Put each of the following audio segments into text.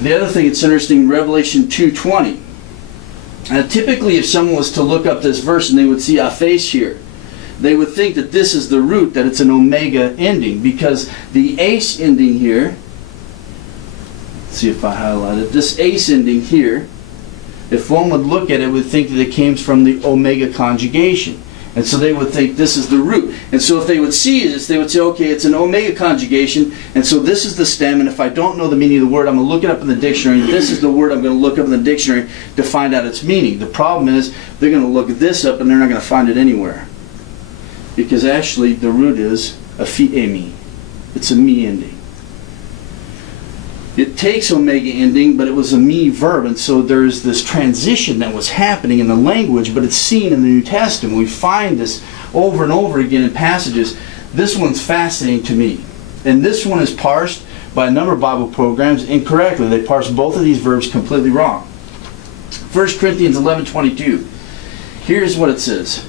The other thing that's interesting, Revelation 2:20. Typically, if someone was to look up this verse and they would see aphes here, they would think that this is the root, that it's an omega ending, because the ace ending here, let's see if I highlight it, this ace ending here, if one would look at it, would think that it came from the omega conjugation. And so they would think this is the root. And so if they would see this, they would say, okay, it's an omega conjugation, and so this is the stem, and if I don't know the meaning of the word, I'm going to look it up in the dictionary, and this is the word I'm going to look up in the dictionary to find out its meaning. The problem is, they're going to look this up, and they're not going to find it anywhere. Because actually, the root is a phi-emi. It's a me ending. It takes omega ending, but it was a me verb, and so there's this transition that was happening in the language, but it's seen in the New Testament. We find this over and over again in passages. This one's fascinating to me. And this one is parsed by a number of Bible programs incorrectly. They parse both of these verbs completely wrong. 1 Corinthians 11:22. Here's what it says.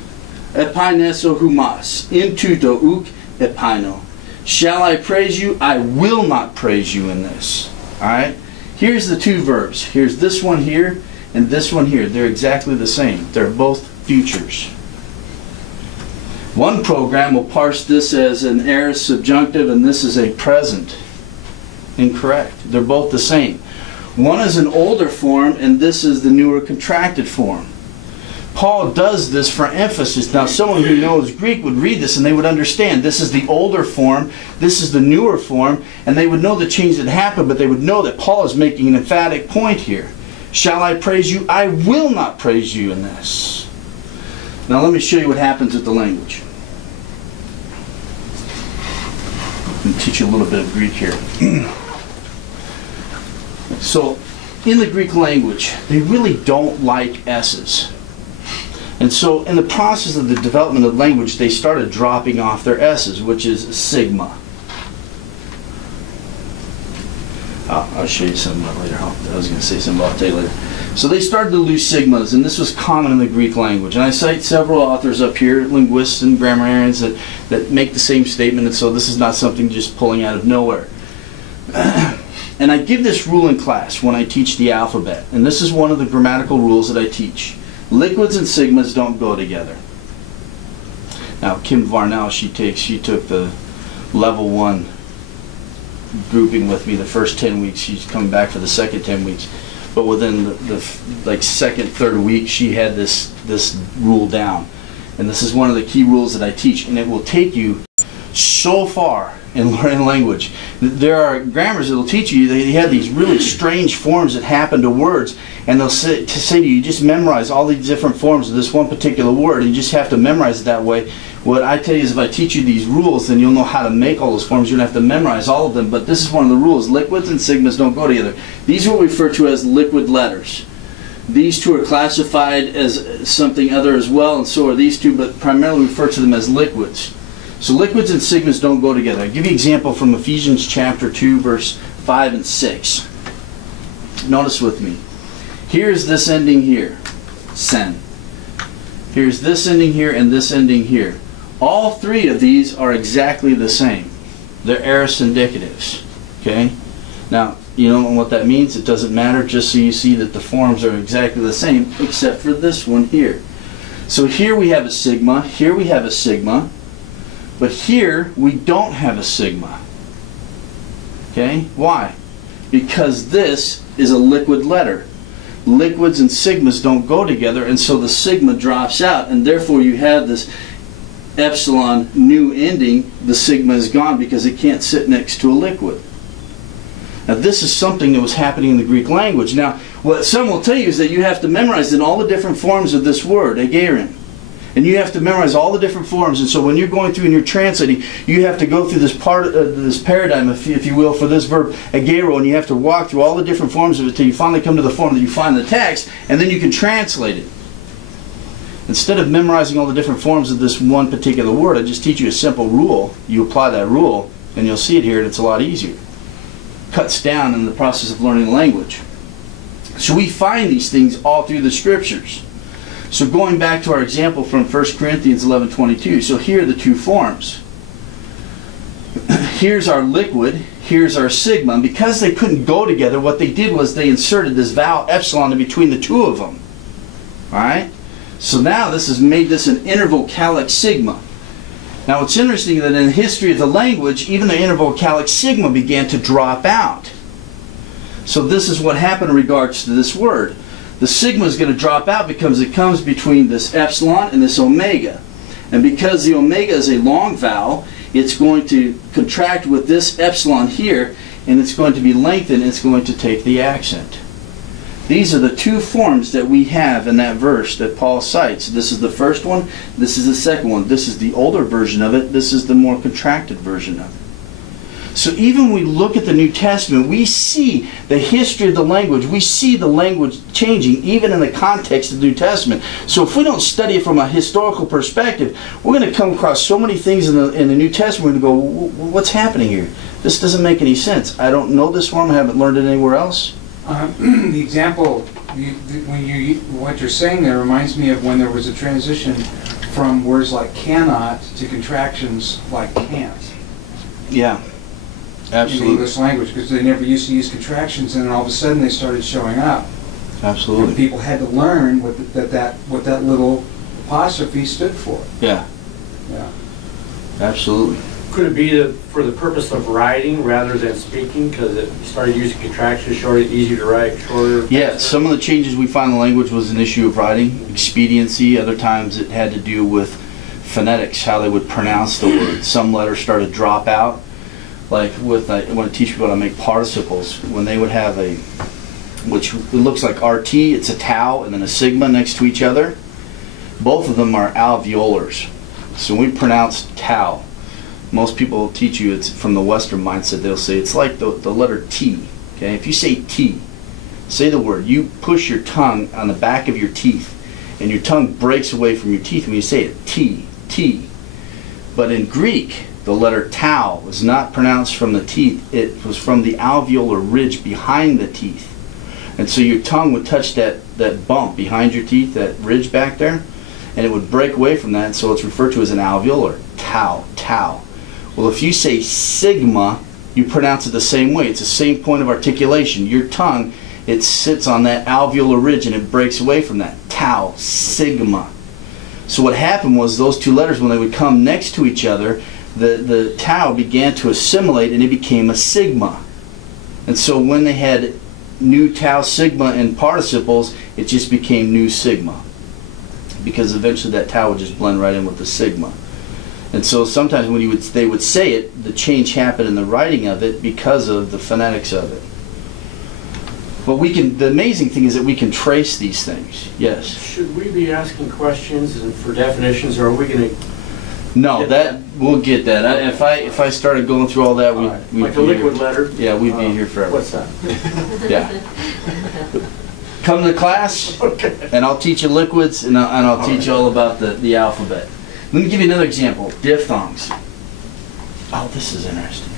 Epaineso humas, intuto uk epaino. Shall I praise you? I will not praise you in this. Alright? Here's the two verbs. Here's this one here and this one here. They're exactly the same. They're both futures. One program will parse this as an aorist subjunctive and this is a present. Incorrect. They're both the same. One is an older form and this is the newer contracted form. Paul does this for emphasis. Now, someone who knows Greek would read this and they would understand this is the older form, this is the newer form, and they would know the change that happened, but they would know that Paul is making an emphatic point here. Shall I praise you? I will not praise you in this. Now, let me show you what happens with the language. Let me teach you a little bit of Greek here. So, in the Greek language, they really don't like S's. And so in the process of the development of language, they started dropping off their S's, which is sigma. I'll show you something about later. I was going to say something about that later. So they started to lose sigmas, and this was common in the Greek language. And I cite several authors up here, linguists and grammarians, that make the same statement, and so this is not something just pulling out of nowhere. And I give this rule in class when I teach the alphabet, and this is one of the grammatical rules that I teach. Liquids and sigmas don't go together. Now, Kim Varnell, she took the level 1 grouping with me the first 10 weeks. She's coming back for the second 10 weeks. But within the like second, third week, she had this rule down. And this is one of the key rules that I teach. And it will take you so far in learning language. There are grammars that will teach you, they have these really strange forms that happen to words, and they'll say to you, just memorize all these different forms of this one particular word, and you just have to memorize it that way. What I tell you is if I teach you these rules, then you'll know how to make all those forms. You don't have to memorize all of them, but this is one of the rules. Liquids and sigmas don't go together. These are what we refer to as liquid letters. These two are classified as something other as well, and so are these two, but primarily we refer to them as liquids. So liquids and sigmas don't go together. I'll give you an example from Ephesians chapter 2, verse 5 and 6. Notice with me. Here's this ending here, sen. Here's this ending here and this ending here. All three of these are exactly the same. They're aorist indicatives. Okay? Now, you don't know what that means. It doesn't matter, just so you see that the forms are exactly the same, except for this one here. So here we have a sigma, here we have a sigma, but here we don't have a sigma. Okay? Why? Because this is a liquid letter. Liquids and sigmas don't go together, and so the sigma drops out, and therefore you have this epsilon new ending. The sigma is gone because it can't sit next to a liquid. Now this is something that was happening in the Greek language. Now what some will tell you is that you have to memorize in all the different forms of this word, agerin. And you have to memorize all the different forms, and so when you're going through and you're translating, you have to go through this this paradigm, if you will, for this verb agero, and you have to walk through all the different forms of it until you finally come to the form that you find in the text, and then you can translate it. Instead of memorizing all the different forms of this one particular word, I just teach you a simple rule. You apply that rule, and you'll see it here, and it's a lot easier. Cuts down in the process of learning the language. So we find these things all through the scriptures. So going back to our example from 1 Corinthians 11:22, so here are the two forms. Here's our liquid, here's our sigma. And because they couldn't go together, what they did was they inserted this vowel epsilon in between the two of them. All right? So now this has made this an intervocalic sigma. Now what's interesting is that in the history of the language, even the intervocalic sigma began to drop out. So this is what happened in regards to this word. The sigma is going to drop out because it comes between this epsilon and this omega. And because the omega is a long vowel, it's going to contract with this epsilon here, and it's going to be lengthened, and it's going to take the accent. These are the two forms that we have in that verse that Paul cites. This is the first one, this is the second one. This is the older version of it, this is the more contracted version of it. So even when we look at the New Testament, we see the history of the language. We see the language changing, even in the context of the New Testament. So if we don't study it from a historical perspective, we're going to come across so many things in the New Testament. We're going to go, what's happening here? This doesn't make any sense. I don't know this form. I haven't learned it anywhere else. The example, what you're saying there reminds me of when there was a transition from words like cannot to contractions like can't. Yeah. Absolutely. In the English language, because they never used to use contractions, and then all of a sudden they started showing up. Absolutely. And people had to learn what that little apostrophe stood for. Yeah. Yeah. Absolutely. Could it be that for the purpose of writing rather than speaking, because it started using contractions, shorter, easier to write, shorter? Yeah, some of the changes we find in the language was an issue of writing, expediency. Other times it had to do with phonetics, how they would pronounce the word. Some letters started to drop out. Like with, I want to teach people how to make participles. When they would have a, which it looks like RT, it's a tau and then a sigma next to each other. Both of them are alveolars. So when we pronounce tau, most people will teach you it's from the Western mindset. They'll say it's like the letter T. Okay, if you say T, say the word. You push your tongue on the back of your teeth, and your tongue breaks away from your teeth when you say it. T, T. But in Greek, the letter tau was not pronounced from the teeth. It was from the alveolar ridge behind the teeth. And so your tongue would touch that bump behind your teeth, that ridge back there, and it would break away from that, so it's referred to as an alveolar. Tau, tau. Well, if you say sigma, you pronounce it the same way. It's the same point of articulation. Your tongue, it sits on that alveolar ridge and it breaks away from that. Tau, sigma. So what happened was those two letters, when they would come next to each other, the tau began to assimilate and it became a sigma. And so when they had new tau, sigma, and participles, it just became new sigma. Because eventually that tau would just blend right in with the sigma. And so sometimes when they would say it, the change happened in the writing of it because of the phonetics of it. But the amazing thing is that we can trace these things. Yes? Should we be asking questions and for definitions, or are we going to... No, we'll get that. If I started going through all that, we'd like a liquid letter? Yeah, we'd be here forever. What's that? Yeah. Come to class, Okay. and I'll teach you liquids, and I'll teach you all about the alphabet. Let me give you another example. Diphthongs. Oh, this is interesting.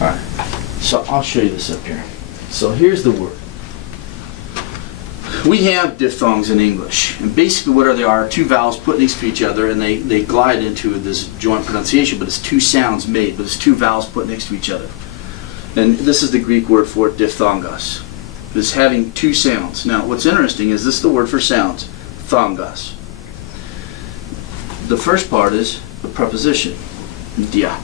All right. So I'll show you this up here. So here's the word. We have diphthongs in English, and basically what they are two vowels put next to each other, and they glide into this joint pronunciation, but it's two sounds made, but it's two vowels put next to each other. And this is the Greek word for it, diphthongos. It's having two sounds. Now what's interesting is this is the word for sounds, thongos. The first part is the preposition, dia.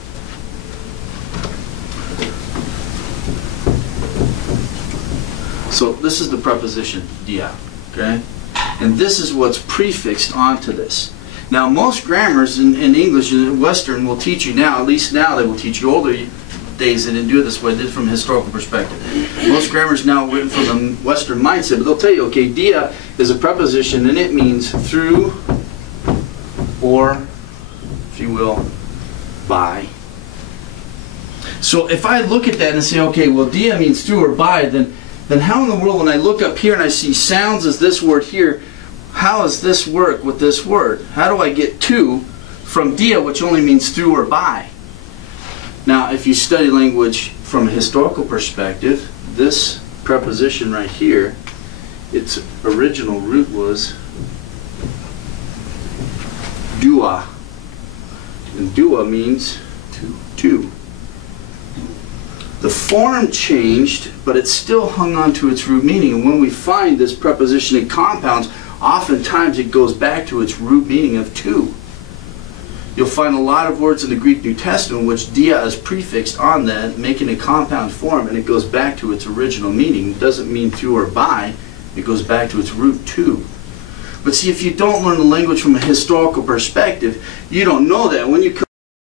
So this is the preposition, dia, okay? And this is what's prefixed onto this. Now most grammars in English and Western will teach you now, at least now they will teach you. Older days they didn't do it this way, they did it from a historical perspective. Most grammars now written from the Western mindset, but they'll tell you, okay, dia is a preposition and it means through or, if you will, by. So if I look at that and say, okay, well dia means through or by, then how in the world, when I look up here and I see sounds as this word here, how does this work with this word? How do I get to from dia, which only means through or by? Now, if you study language from a historical perspective, this preposition right here, its original root was dua. And dua means two. The form changed, but it still hung on to its root meaning. And when we find this preposition in compounds, oftentimes it goes back to its root meaning of two. You'll find a lot of words in the Greek New Testament which dia is prefixed on that, making a compound form, and it goes back to its original meaning. It doesn't mean through or by, it goes back to its root two. But see, if you don't learn the language from a historical perspective, you don't know that. When you come to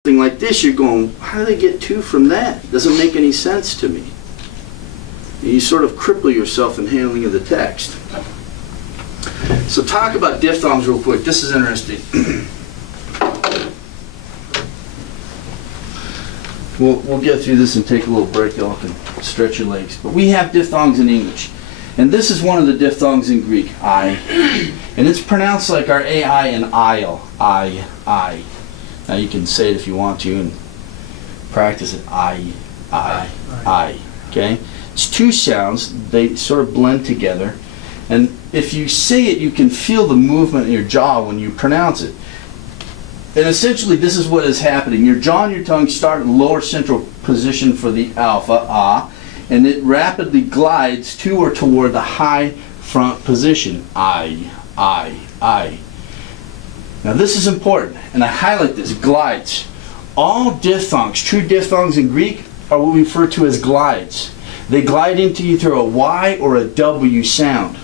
something like this, you're going, how do they get two from that? It doesn't make any sense to me. And you sort of cripple yourself in handling of the text. So talk about diphthongs real quick. This is interesting. We'll get through this and take a little break. Y'all can stretch your legs. But we have diphthongs in English. And this is one of the diphthongs in Greek, I. And it's pronounced like our AI and I'll. I. Now you can say it if you want to and practice it. I. Okay? It's two sounds. They sort of blend together. And if you say it, you can feel the movement in your jaw when you pronounce it. And essentially, this is what is happening. Your jaw and your tongue start in lower central position for the alpha, ah, and it rapidly glides to or toward the high front position, I. Now this is important, and I highlight this, glides. All diphthongs, true diphthongs in Greek, are what we refer to as glides. They glide into either a Y or a W sound.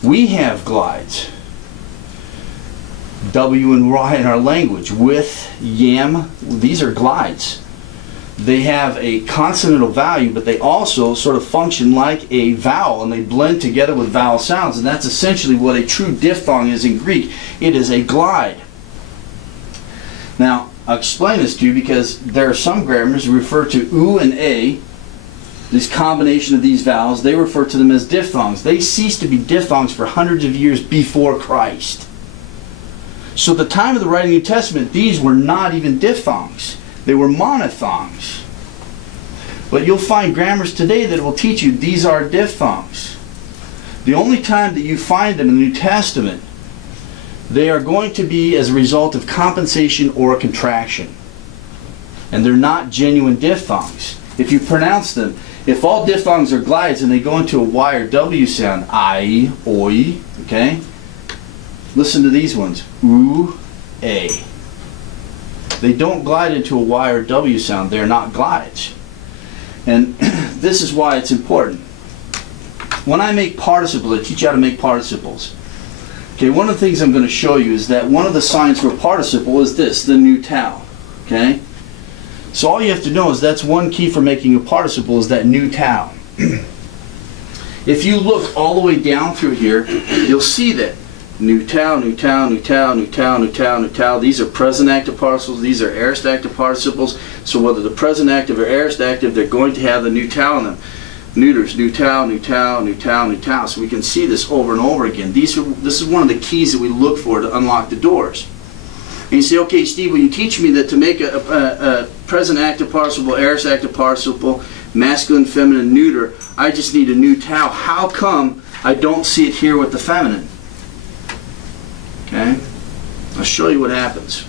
We have glides. W and Y in our language. With, yam, these are glides. They have a consonantal value, but they also sort of function like a vowel, and they blend together with vowel sounds, and that's essentially what a true diphthong is in Greek. It is a glide. Now, I'll explain this to you because there are some grammars who refer to oo and a, this combination of these vowels, they refer to them as diphthongs. They ceased to be diphthongs for hundreds of years before Christ. So at the time of the writing of the New Testament, these were not even diphthongs. They were monophthongs. But you'll find grammars today that will teach you these are diphthongs. The only time that you find them in the New Testament, they are going to be as a result of compensation or a contraction. And they're not genuine diphthongs. If you pronounce them, if all diphthongs are glides and they go into a Y or W sound, I, oi, okay? Listen to these ones, oo, a. They don't glide into a Y or W sound. They're not glides. And this is why it's important. When I make participles, I teach you how to make participles. Okay, one of the things I'm going to show you is that one of the signs for a participle is this, the nu tau. Okay? So all you have to know is that's one key for making a participle is that nu tau. If you look all the way down through here, you'll see that nu tau, nu tau, nu tau, nu tau, nu tau, nu tau. These are present active participles. These are aorist active participles. So whether the present active or aorist active, they're going to have the nu tau in them. Neuters, nu tau, nu tau, nu tau, nu tau. So we can see this over and over again. This is one of the keys that we look for to unlock the doors. And you say, okay, Steve, will you teach me that to make a present active participle, aorist active participle, masculine, feminine, neuter, I just need a nu tau. How come I don't see it here with the feminine? Okay? I'll show you what happens.